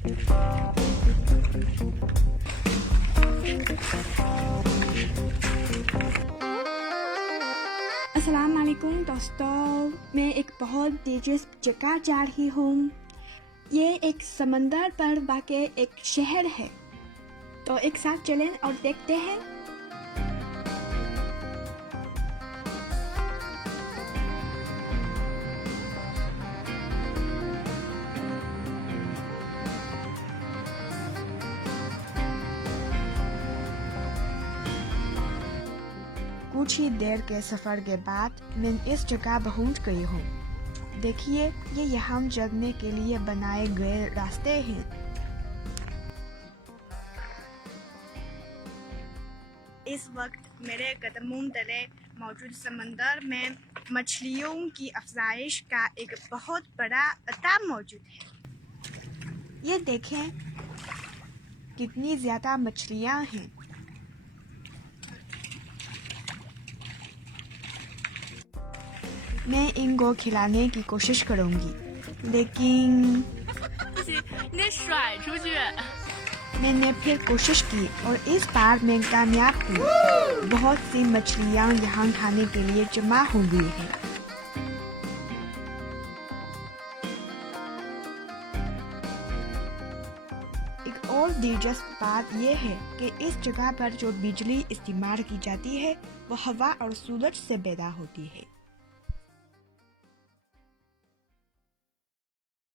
अस्सलाम वालेकुम दोस्तों, मैं एक बहुत दिलचस्प जगह जा रही हूँ। ये एक समंदर पर वाक़ एक शहर है, तो एक साथ चलें और देखते हैं। कुछ ही देर के सफ़र के बाद मैं इस जगह पहुंच गई हूँ। देखिए, ये यहाँ चलने के लिए बनाए गए रास्ते हैं। इस वक्त मेरे कदमों तले मौजूद समंदर में मछलियों की अफज़ाइश का एक बहुत बड़ा अड्डा मौजूद है। ये देखें कितनी ज़्यादा मछलियाँ हैं। मैं इनको खिलाने की कोशिश करूंगी, लेकिन मैंने फिर कोशिश की और इस बार मैं कामयाब हुई। बहुत सी मछलियाँ यहाँ खाने के लिए जमा हो गई हैं। एक और दिलचस्प बात यह है कि इस जगह पर जो बिजली इस्तेमाल की जाती है वो हवा और सूरज से पैदा होती है।